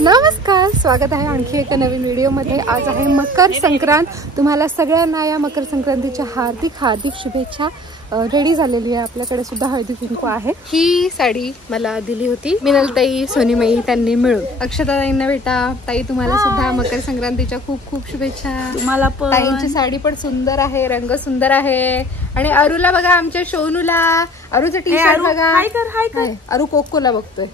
नमस्कार, स्वागत आहे आणखी एका नवीन व्हिडिओमध्ये। आज आहे मकर संक्रांत। तुम्हाला सगळ्यांना या मकर संक्रांतीच्या हार्दिक हार्दिक शुभेच्छा। रेडी झालेली आहे, आपल्याकडे सुद्धा हळदी कुंकू आहे। ही साडी मला दिली होती मिनलताई सोनीमाई त्यांनी मिळून। अक्षताताईंना बेटा ताई तुम्हाला सुद्धा मकर संक्रांतीच्या खूप खूप शुभेच्छा। तुम्हाला पण ताईंची साडी पण सुंदर आहे, रंग सुंदर आहे। आणि अरुला बघा, आमच्या सोनूला अरुचं टी शर्ट बघा। हाय कर अरु कोकोला बघतोय।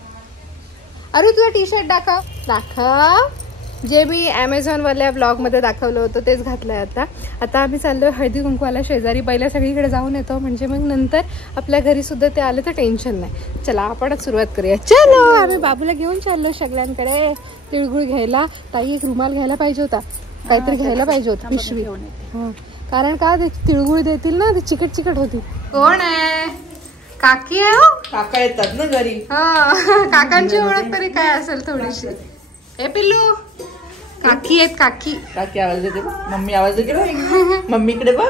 अरे तुझा टी शर्ट दाखव जे मी अमेझॉन वाल्या ब्लॉग मध्ये दाखवलं होतं तेच घातलंय। आता आम्ही चाललोय हळदी कुंकवाला शेजारी। पहिल्या सगळीकडे जाऊन येतो, म्हणजे मग नंतर आपल्या घरी सुद्धा ते आले तर टेन्शन नाही। चला आपणच सुरुवात करूया। चलो आम्ही बाबूला घेऊन चाललो सगळ्यांकडे तिळगुळ घ्यायला। ताई एक रुमाल घ्यायला पाहिजे होता, काहीतरी घ्यायला पाहिजे होता, पिशवी। कारण का ते तिळगुळ देतील ना, ते चिकट चिकट होती। कोण आहे? काकी आहे हो, काका येतात ना घरी। काकांची ओळख तरी काय असेल थोडीशी। ए पिल्लू, काकी आहेत काकी। काकी आवाज देते, मम्मी आवाज देते बघ, मम्मीकडे बघ।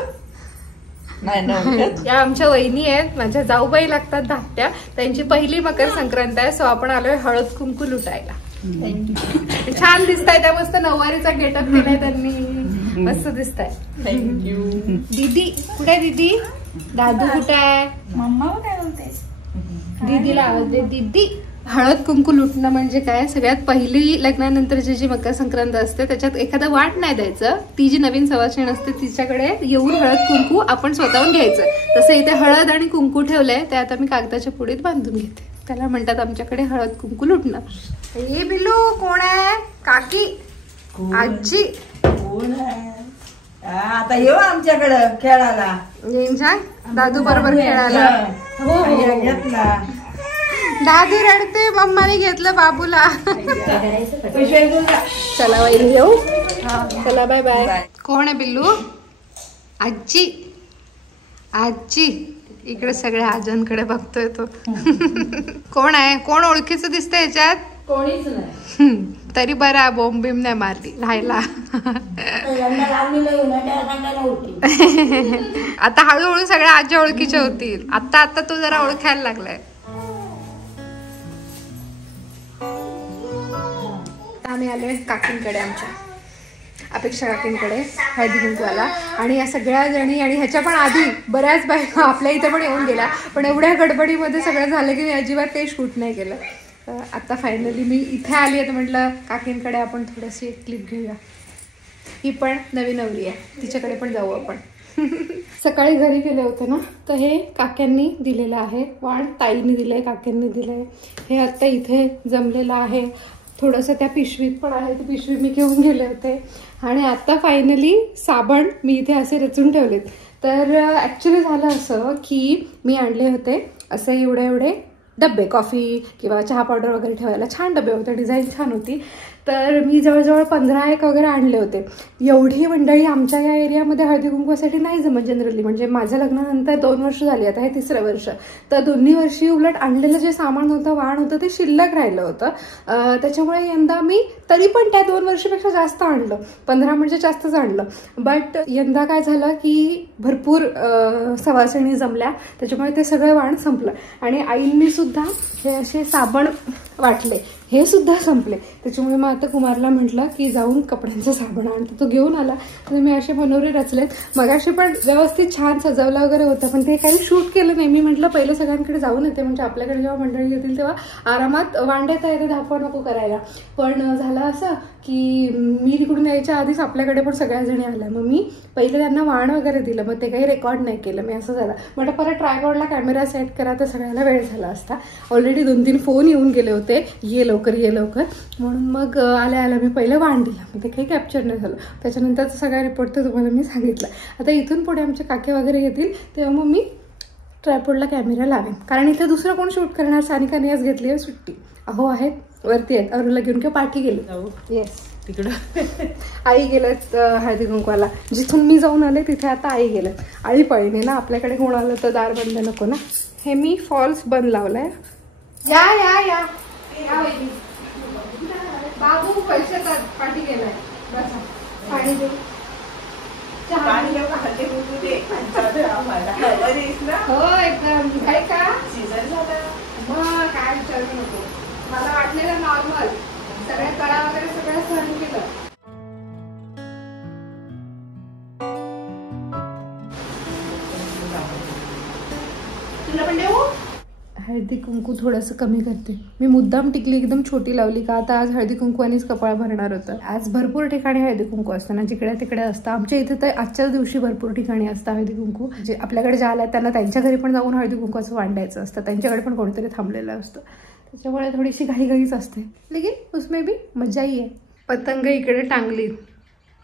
नाही ना, या आमच्या वहिनी आहेत, माझ्या जाऊबाई लागतात धाकट्या। त्यांची पहिली मकर संक्रांत आहे, सो आपण आलोय हळद कुंकू लुटायला। छान दिसताय त्या, मस्त नऊवारीचा गेटअप केलाय त्यांनी, मस्त दिसताय। थँक्यू। दीदी कुठे? दीदी दादू कुठे आहे? मम्मा काय बोलते? दीदीला आवाज दे दीदी। हळद कुंकू लुटणं म्हणजे काय, सगळ्यात पहिली लग्नानंतरची जी मकर संक्रांत असते त्याच्यात एखादा वाट नाही द्यायचं। ती जी नवीन सवाशीण असते तिच्याकडे येऊन हळद कुंकू आपण स्वतःहून घ्यायचं। तसं इथे हळद आणि कुंकू ठेवलंय, ते आता मी कागदाच्या पुडीत बांधून घेते। त्याला म्हणतात आमच्याकडे हळद कुंकू लुटणं। हे बिल्लू कोण आहे? काकी आजी कोण आहे? आता येऊ आमच्याकडं खेळायला। येईन छान दादू बरोबर खेळायला। हो घेतला। दादू रडते, मम्माने घेतलं बाबूला। चला वहिनी येऊ। चला बाय बाय। कोण आहे बिल्लू? आजी आजी इकडे सगळ्या आजांकडे बघतोय तो। कोण आहे? कोण ओळखीचं दिसतंय याच्यात? कोणीच नाही। तरी बरा बोंब बिम नाही मारली राहायला। आता हळूहळू सगळ्या आजी ओळखीच्या होतील। आता तो जरा ओळखायला लागलाय। आम्ही आलोय काकींकडे, आमच्या अपेक्षा काकींकडे हळदी कुंकवाला। आणि या सगळ्या जणी आणि ह्याच्या पण आधी बऱ्याच बायका आपल्या इथे पण येऊन गेल्या, पण एवढ्या गडबडीमध्ये सगळं झालं की मी अजिबात काही शूट नाही केलं। आता फायनली मी इथे आली आहे, तर म्हटलं काकींकडे आपण थोडीशी एक क्लिप घेऊया। ही पण नवीन नवरी आहे, तिच्याकडे पण जाऊ आपण। सकाळी घरी गेले होते ना, तर हे काक्यांनी दिलेलं आहे वाण, ताईंनी दिलंय, काक्यांनी दिलंय। हे आता इथे जमलेलं आहे, थोडंसं त्या पिशवीत पण आहे, ती पिशवी मी घेऊन गेले होते। आणि आता फायनली साबण मी इथे असे रचून ठेवलेत। तर ॲक्च्युली झालं असं की मी आणले होते असे एवढे डब्बे, कॉफी किंवा चहा पावडर वगैरे ठेवायला छान डबे होते, डिझाईन छान होती। तर मी जवळजवळ 15 वगैरे आणले होते। एवढी मंडळी आमच्या या एरियामध्ये हळदी कुंकवासाठी नाही जमत जनरली, म्हणजे माझ्या लग्नानंतर 2 वर्ष झाली, आता हे 3रं वर्ष। तर दोन्ही वर्षी उलट आणलेलं जे सामान होतं, वाण होतं, ते शिल्लक राहिलं होतं। त्याच्यामुळे यंदा मी तरी पण त्या 2 वर्षापेक्षा जास्त आणलं, 15 म्हणजे जास्तच आणलं। बट यंदा काय झालं की भरपूर सवासिणी जमल्या, त्याच्यामुळे ते सगळं वाण संपलं। आणि आईंनी सुद्धा हे असे साबण वाटले, हे सुद्धा संपले। त्याच्यामुळे मग आता कुमारला म्हटलं की जाऊन कपड्यांचं साबण आणतो, तो घेऊन आला। तर मी असे मनोरे रचलेत। मगाशी पण व्यवस्थित छान सजवलं वगैरे होतं, पण ते काही शूट केलं नाही। मी म्हटलं पहिलं सगळ्यांकडे जाऊन येते, म्हणजे आपल्याकडे जेव्हा मंडळी येतील तेव्हा आरामात वांड्यात येते, धापा नको करायला। पण झालं असं की मी तिकडून यायच्या आधीच आपल्याकडे पण सगळ्या जणी आल्या। मग मी पहिले त्यांना वाण वगैरे दिलं, मग ते काही रेकॉर्ड नाही केलं मी। असं झालं, म्हटलं परत ट्रायपॉडला कॅमेरा सेट करा, तर सगळ्याला वेळ झाला असता। ऑलरेडी 2-3 फोन येऊन गेले होते, ये लवकर ये लवकर म्हणून। मग आल्या मी पहिलं वाण दिलं, मग ते काही कॅप्चर नाही झालं। त्याच्यानंतरचा सगळा रिपोर्ट तर तुम्हाला मी सांगितलं। आता इथून पुढे आमचे काके वगैरे येतील तेव्हा मग मी ट्रायपॉडला कॅमेरा लावेन, कारण इथे दुसरं कोण शूट करणार। सानिकाने आज घेतली आहे सुट्टी, अहो आहेत वरती आहेत, अरुला घेऊन किंवा पाठी गेले। येस तिकडं आई गेलेत हळदी कुंकवाला। जिथून मी जाऊन आले तिथे आता आई गेलेत। आई पळीने ना, आपल्याकडे कोण आलं तर दार बंद नको ना। हे मी फॉल्स बंद लावलाय। या या या बाबू पैशाचा पाठी गेलाय, बसा पाणी देऊ। हो एकदम काय का सीझन झाला, मग काय विचारू नको। मला वाटलेलं नॉर्मल, सगळ्यात हळदी कुंकू थोडंसं कमी करते मी. मुद्दाम टिकली एकदम छोटी लावली का आता आज हळदी कुंकवानीच कपाळ भरणार होतं. आज भरपूर ठिकाणी हळदी कुंकू असतं ना, जिकडे तिकडे असतं. आमच्या इथे तर आजच्याच दिवशी भरपूर ठिकाणी असतं हळदी कुंकू. जे आपल्याकडे ज्या आल्या त्यांना त्यांच्या घरी पण जाऊन हळदी कुंकवाचं वांडायचं असतं, त्यांच्याकडे पण कोणीतरी थांबलेलं असतं. त्याच्यामुळे थोडीशी घाईघाईच असते. लेकिन उसमें भी मजा ही आहे. पतंग इकडे टांगली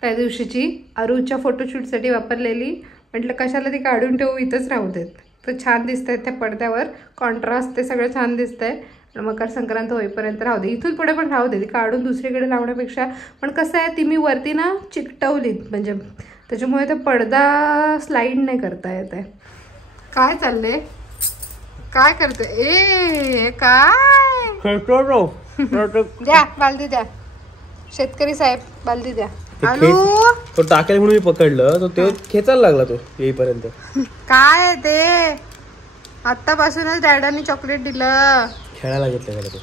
त्या दिवशीची अरूच्या फोटोशूटसाठी वापरलेली. म्हटलं कशाला ती काढून ठेवू, इथंच राहू देत. तर छान दिसतंय त्या पडद्यावर, कॉन्ट्रास्ट ते सगळं छान दिसतंय. मकर संक्रांत होईपर्यंत राहू दे, इथून पुढे पण राहू दे. ती काढून दुसरीकडे लावण्यापेक्षा. पण कसं आहे ती मी वरती ना चिकटवलीत, म्हणजे त्याच्यामुळे ते पडदा स्लाईड नाही करता येत आहे. काय चाललंय, काय करते ए काय द्या बालदी द्या, शेतकरी साहेब बालदी द्या. तो टाकेल म्हणून मी पकडलं, तो खेचायला लागला तो येईपर्यंत. काय आहे ते, आतापासूनच डॅडांनी चॉकलेट दिलं, खेळायला घेतलं का तो.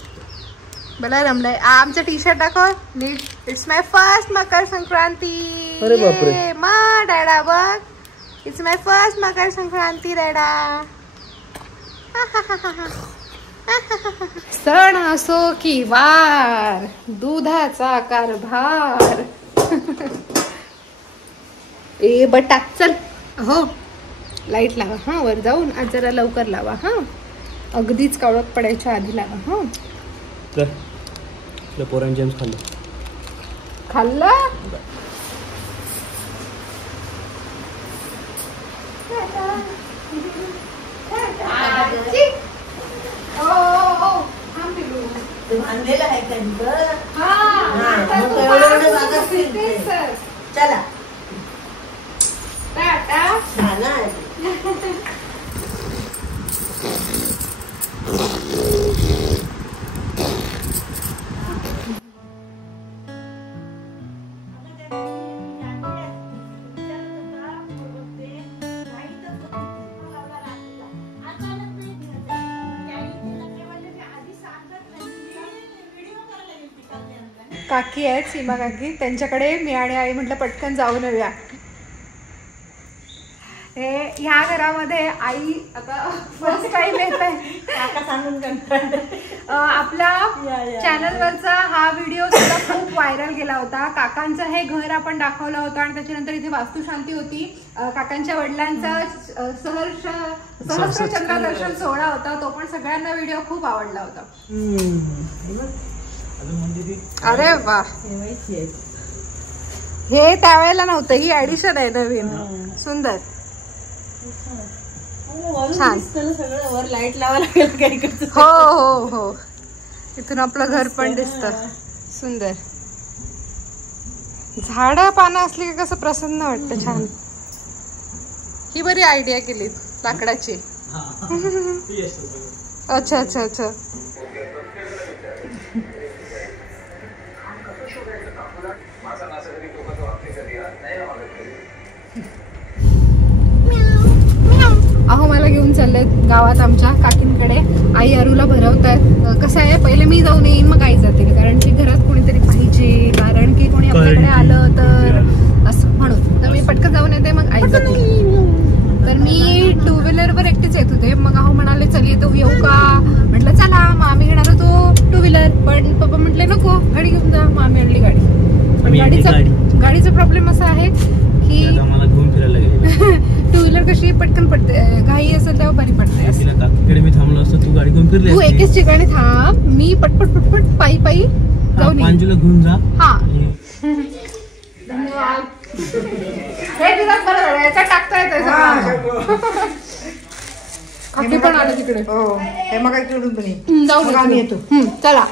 बला रमलाय. आमचं टी शर्ट दाखव नीट. It's my first Makar Sankranti. अरे बापरे. मा डॅडा बघ, it's my first Makar Sankranti डॅडा. सण असो की वार, दुधाचा कारभार. ए बटा चल. हो लाईट लावा हा वर जाऊन. आज जरा लवकर लावा हा, अगदीच कावळत पडायच्या आधी लावा हा. पोरांनी जेम्स खाल्ला. चला काकी आहेत सीमा काकी, त्यांच्याकडे मी आणि आई म्हटलं पटकन जाऊन येऊया. हे ह्या घरामध्ये आई आता फर्स्ट टाइम येत आहे. आपल्या चॅनलवरचा हा व्हिडिओ सुद्धा खूप व्हायरल गेला होता. काकांचं हे घर आपण दाखवलं होतं आणि त्याच्यानंतर इथे वास्तुशांती होती. काकांच्या वडिलांचा सहस्त्रचंद्र दर्शन सोहळा होता, तो पण सगळ्यांना व्हिडिओ खूप आवडला होता. अरे वा, हे त्यावेळेला नव्हतं, ही ऍडिशन आहे नवीन. सुंदर छान. सगळं वर लाईट लावा लागेल काही. हो हो हो, इथून आपलं घर पण दिसतं. सुंदर झाडं पानं असली की कसं प्रसन्न वाटतं, छान. ही बरी आयडिया केली लाकडाची. अच्छा अच्छा अच्छा. अहो मला घेऊन चाललेत गावात आमच्या काकींकडे. आई अरूला भरवतायत. कसं आहे, पहिले मी जाऊन येईन मग आई जातील, कारण की घरात कोणीतरी पाहिजे, कारण की कोणी आपल्याकडे आलं तर असं म्हणून. तर मी पटकन जाऊन येते मग आई जातील. तर मी 2 व्हीलरवर एकटीच येत होते. मग अहो म्हणाले चल येतो येऊ का, म्हटलं चला. मग आम्ही घेणार होतो 2 व्हीलर, पण पप्पा म्हटले नको गाडी घेऊन जा. मग आम्ही आणली गाडी. पण गाडीचा प्रॉब्लेम असा आहे की मला घेऊन फिरायला लागेल. 2 व्हीलर कशी पटकन पडते, घाई असेल तेव्हा बरी पडते. काकीकडे मी थांबलो असतो, तू गाडी घेऊन फिरली. तू एकेच ठिकाणी थांब, मी पटपट पटपट पायी पायी जाऊन पांजूला घेऊन जा. हा धन्यवाद. हे दिवस बरं झालं, याच्यात टाकता येतं. काकी पण आलं तिकडे. हे मग जाऊ आम्ही येतो. चला.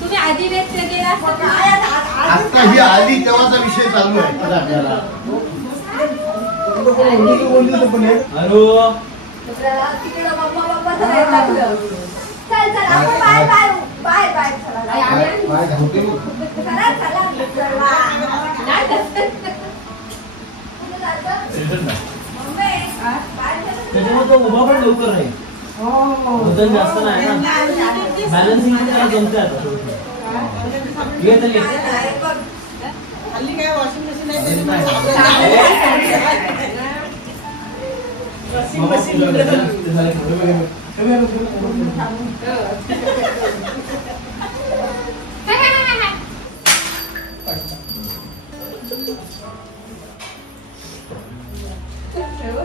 तुम्ही आधी व्यक्त केला आता ही आली तेव्हाचा विषय चालू आहे. तो उभा पण लवकर नाही वजन जास्त नाही ना बॅलन्सिंग जमते आता हल्ली काय वॉशिंग मशीन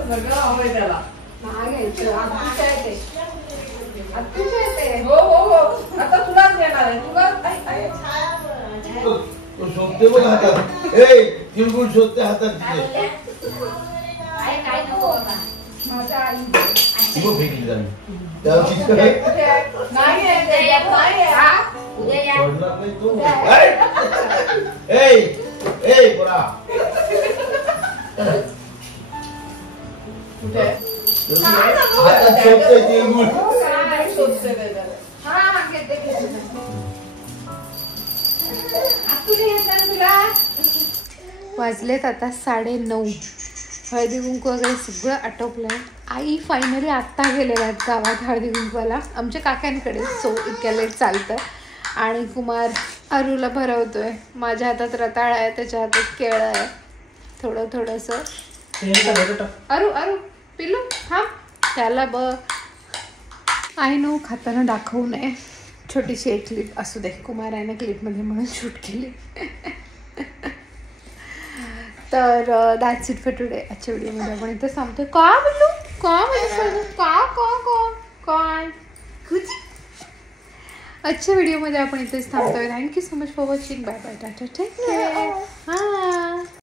सगळं हवंय त्याला हो हो हो आता तुलाच देणार आहे तुला तो शोधते बघ हातात तिळगुळ शोधते हातात तिथे फेकली जावी त्यावर चिटकं आहे. नाही सोडणार नाही तो. ए पोरा. हातात शोधते तिळगुळ वाजलेत आता 9:30. हळदी कुंकू वगैरे सगळं आटोपलंय. आई फायनली आत्ता गेलेल्या आहेत गावात हळदी कुंकवाला आमच्या काकांकडे. सो इतक्या लेट चालतं. आणि कुमार अरूला भरवतोय. माझ्या हातात रताळ आहे, त्याच्या हातात केळं आहे. थोडंसं अरू पिलू थांब त्याला बघ. आय नो खाताना दाखवू नये. छोटीशी एक क्लिप असू दे. कुमार आहे ना क्लिपमध्ये म्हणून शूट केली. तर दॅट्स इट फॉर टुडे. आजच्या व्हिडिओमध्ये आपण इथे थांबतोय. का बोलू काय आजच्या व्हिडिओमध्ये आपण इथेच थांबतोय. Thank you so much for watching. Bye bye tata take care. High.